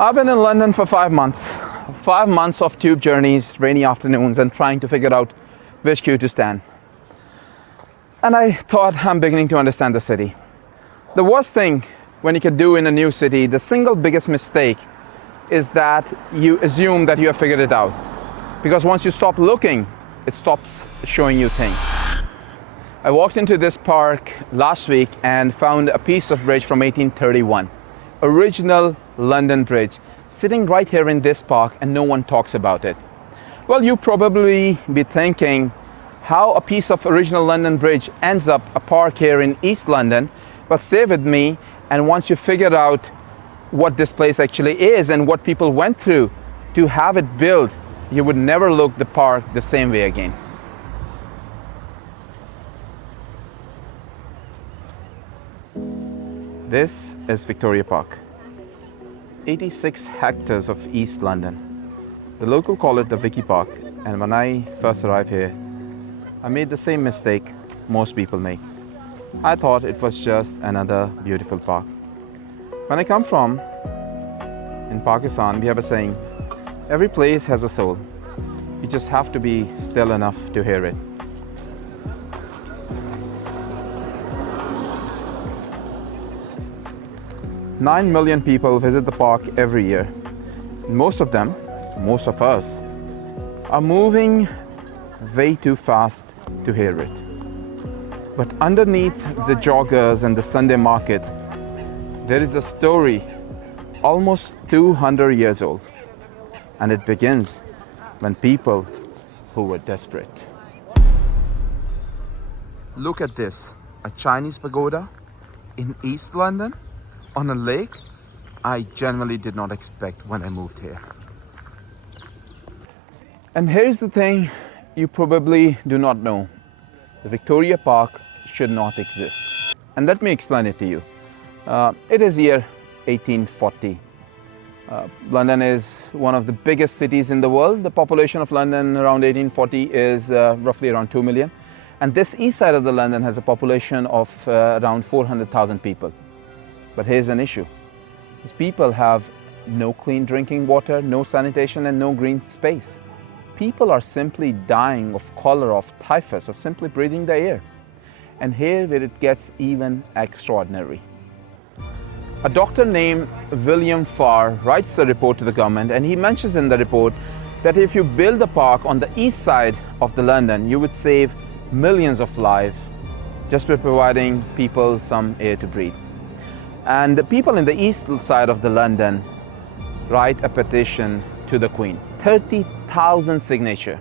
I've been in London for 5 months. 5 months of tube journeys, rainy afternoons, and trying to figure out which queue to stand. And I thought I'm beginning to understand the city. The worst thing when you can do in a new city, the single biggest mistake is that you assume that you have figured it out. Because once you stop looking, it stops showing you things. I walked into this park last week and found a piece of bridge from 1831. Original London Bridge, sitting right here in this park, and no one talks about it. Well, you probably be thinking how a piece of original London Bridge ends up a park here in East London. But stay with me, and once you figure out what this place actually is and what people went through to have it built, you would never look the park the same way again. This is Victoria Park, 86 hectares of East London. The local call it the Vicky Park, and when I first arrived here, I made the same mistake most people make. I thought it was just another beautiful park. When I come from, in Pakistan, we have a saying, every place has a soul. You just have to be still enough to hear it. Nine million people visit the park every year. Most of them, most of us, are moving way too fast to hear it. But underneath the joggers and the Sunday market, there is a story almost 200 years old. And it begins when people who were desperate. Look at this, a Chinese pagoda in East London on a lake I genuinely did not expect when I moved here. And here's the thing you probably do not know. The Victoria Park should not exist. And let me explain it to you. It is year 1840. London is one of the biggest cities in the world. The population of London around 1840 is roughly around 2 million. And this east side of the London has a population of around 400,000 people. But here's an issue. These people have no clean drinking water, no sanitation, and no green space. People are simply dying of cholera, of typhus, of simply breathing the air. And here where it gets even extraordinary. A doctor named William Farr writes a report to the government, and he mentions in the report that if you build a park on the east side of the London, you would save millions of lives just by providing people some air to breathe. And the people in the east side of the London write a petition to the Queen. 30,000 signatures.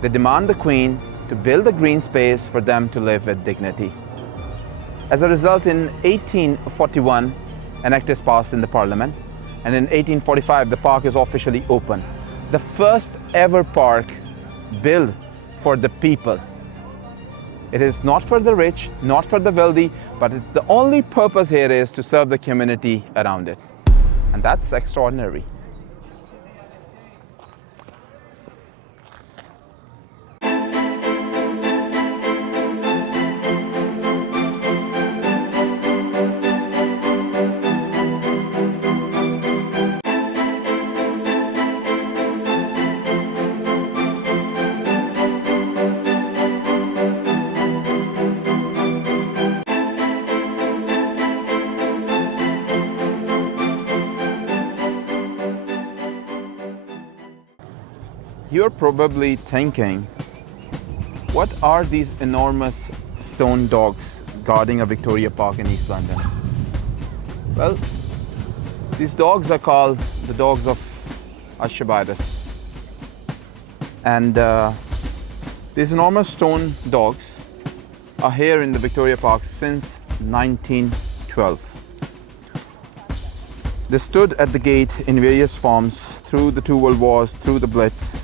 They demand the Queen to build a green space for them to live with dignity. As a result, in 1841, an act is passed in the Parliament, and in 1845, the park is officially open. The first ever park built for the people. It is not for the rich, not for the wealthy, but the only purpose here is to serve the community around it. And that's extraordinary. You're probably thinking, what are these enormous stone dogs guarding a Victoria Park in East London? Well, these dogs are called the Dogs of Alcibiades. And these enormous stone dogs are here in the Victoria Park since 1912. They stood at the gate in various forms through the two world wars, through the Blitz,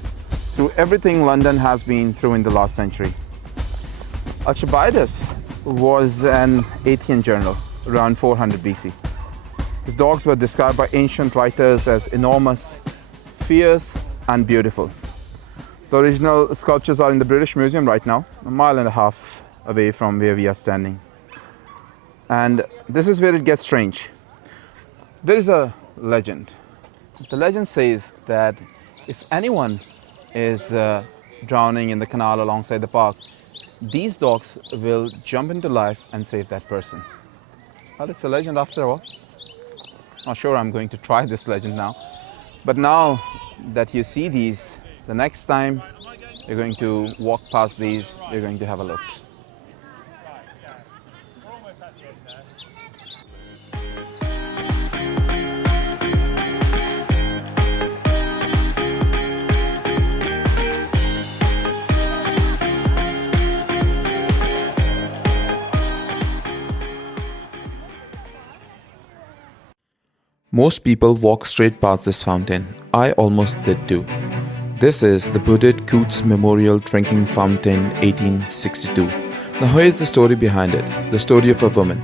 through everything London has been through in the last century. Alcibiades was an Athenian general around 400 BC. His dogs were described by ancient writers as enormous, fierce, and beautiful. The original sculptures are in the British Museum right now, a mile and a half away from where we are standing. And this is where it gets strange. There is a legend The legend says that if anyone is drowning in the canal alongside the park, these dogs will jump into life and save that person. Well, it's a legend after all. Not sure I'm going to try this legend now. But now that you see these, the next time you're going to walk past these, you're going to have a look. Most people walk straight past this fountain. I almost did too. This is the Burdett-Coutts Memorial Drinking Fountain 1862. Now here's the story behind it, the story of a woman.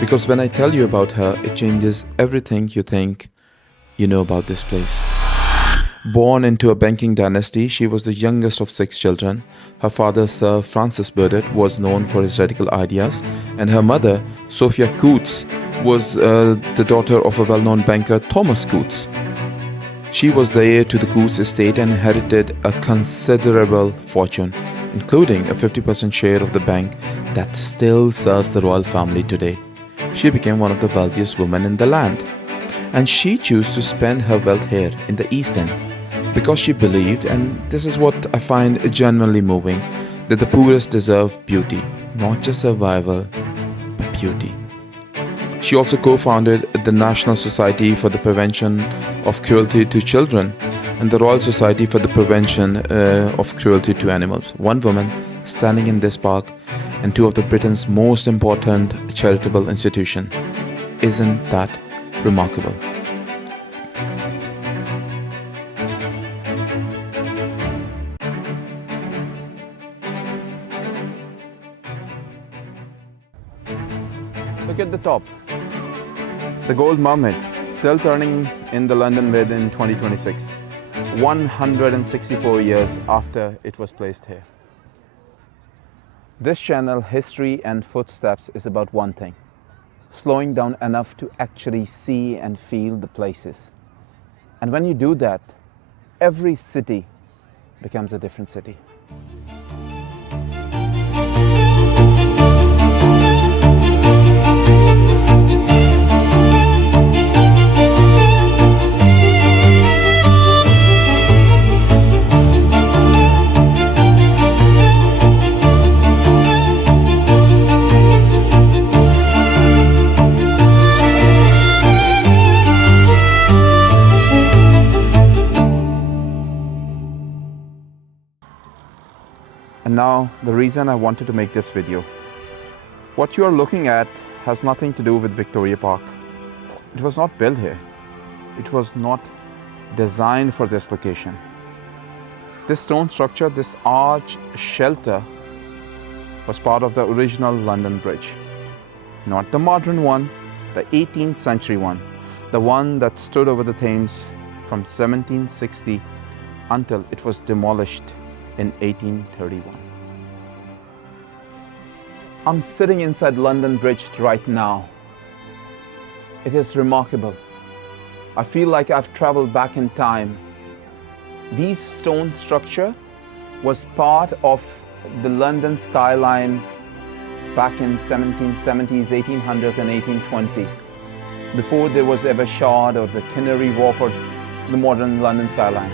Because when I tell you about her, it changes everything you think you know about this place. Born into a banking dynasty, she was the youngest of 6 children. Her father, Sir Francis Burdett, was known for his radical ideas, and her mother, Sophia Coutts, was the daughter of a well-known banker, Thomas Coutts. She was the heir to the Coutts estate and inherited a considerable fortune, including a 50% share of the bank that still serves the royal family today. She became one of the wealthiest women in the land, and she chose to spend her wealth here in the East End because she believed, and this is what I find genuinely moving, that the poorest deserve beauty, not just survival, but beauty. She also co-founded the National Society for the Prevention of Cruelty to Children and the Royal Society for the Prevention of Cruelty to Animals. One woman standing in this park and 2 of the Britain's most important charitable institutions. Isn't that remarkable? Look at the top. The gold mermaid, still turning in the London Med in 2026, 164 years after it was placed here. This channel, History and Footsteps, is about one thing: slowing down enough to actually see and feel the places. And when you do that, every city becomes a different city. And now, the reason I wanted to make this video. What you are looking at has nothing to do with Victoria Park. It was not built here. It was not designed for this location. This stone structure, this arch shelter, was part of the original London Bridge. Not the modern one, the 18th century one. The one that stood over the Thames from 1760 until it was demolished in 1831. I'm sitting inside London Bridge right now. It is remarkable. I feel like I've traveled back in time. This stone structure was part of the London skyline back in 1770s, 1800s and 1820, before there was ever Shard or the Canary Wharf or the modern London skyline.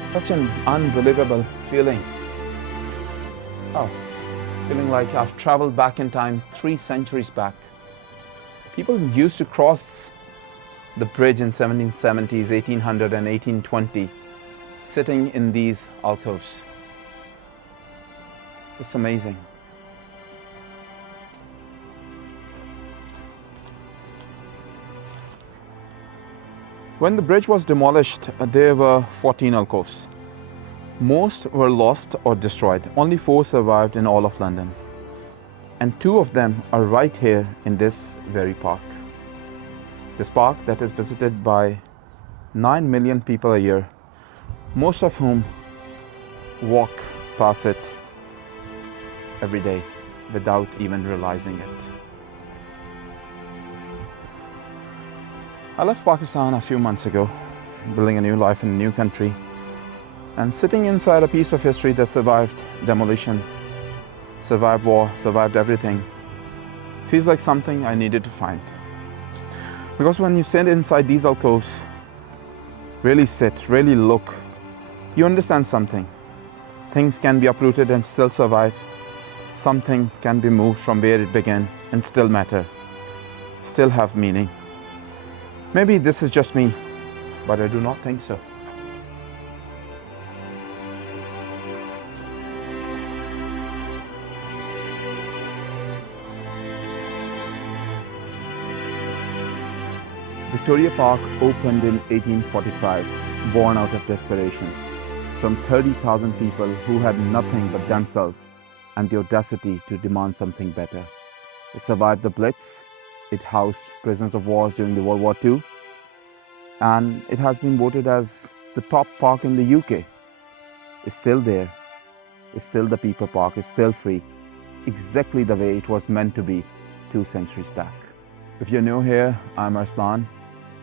Such an unbelievable feeling. Oh, feeling like I've traveled back in time 3 centuries back. People used to cross the bridge in 1770s, 1800 and 1820, sitting in these alcoves. It's amazing. When the bridge was demolished, there were 14 alcoves. Most were lost or destroyed. Only 4 survived in all of London. And 2 of them are right here in this very park. This park that is visited by 9 million people a year, most of whom walk past it every day without even realizing it. I left Pakistan a few months ago, building a new life in a new country, and sitting inside a piece of history that survived demolition, survived war, survived everything, feels like something I needed to find. Because when you sit inside these alcoves, really sit, really look, you understand something. Things can be uprooted and still survive. Something can be moved from where it began and still matter, still have meaning. Maybe this is just me, but I do not think so. Victoria Park opened in 1845, born out of desperation, from 30,000 people who had nothing but themselves and the audacity to demand something better. It survived the Blitz, it housed prisoners of war during the World War II, and it has been voted as the top park in the UK. It's still there, it's still the people park, it's still free, exactly the way it was meant to be 2 centuries back. If you're new here, I'm Arslan,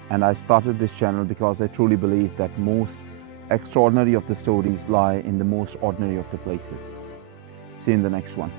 and I started this channel because I truly believe that most extraordinary of the stories lie in the most ordinary of the places. See you in the next one.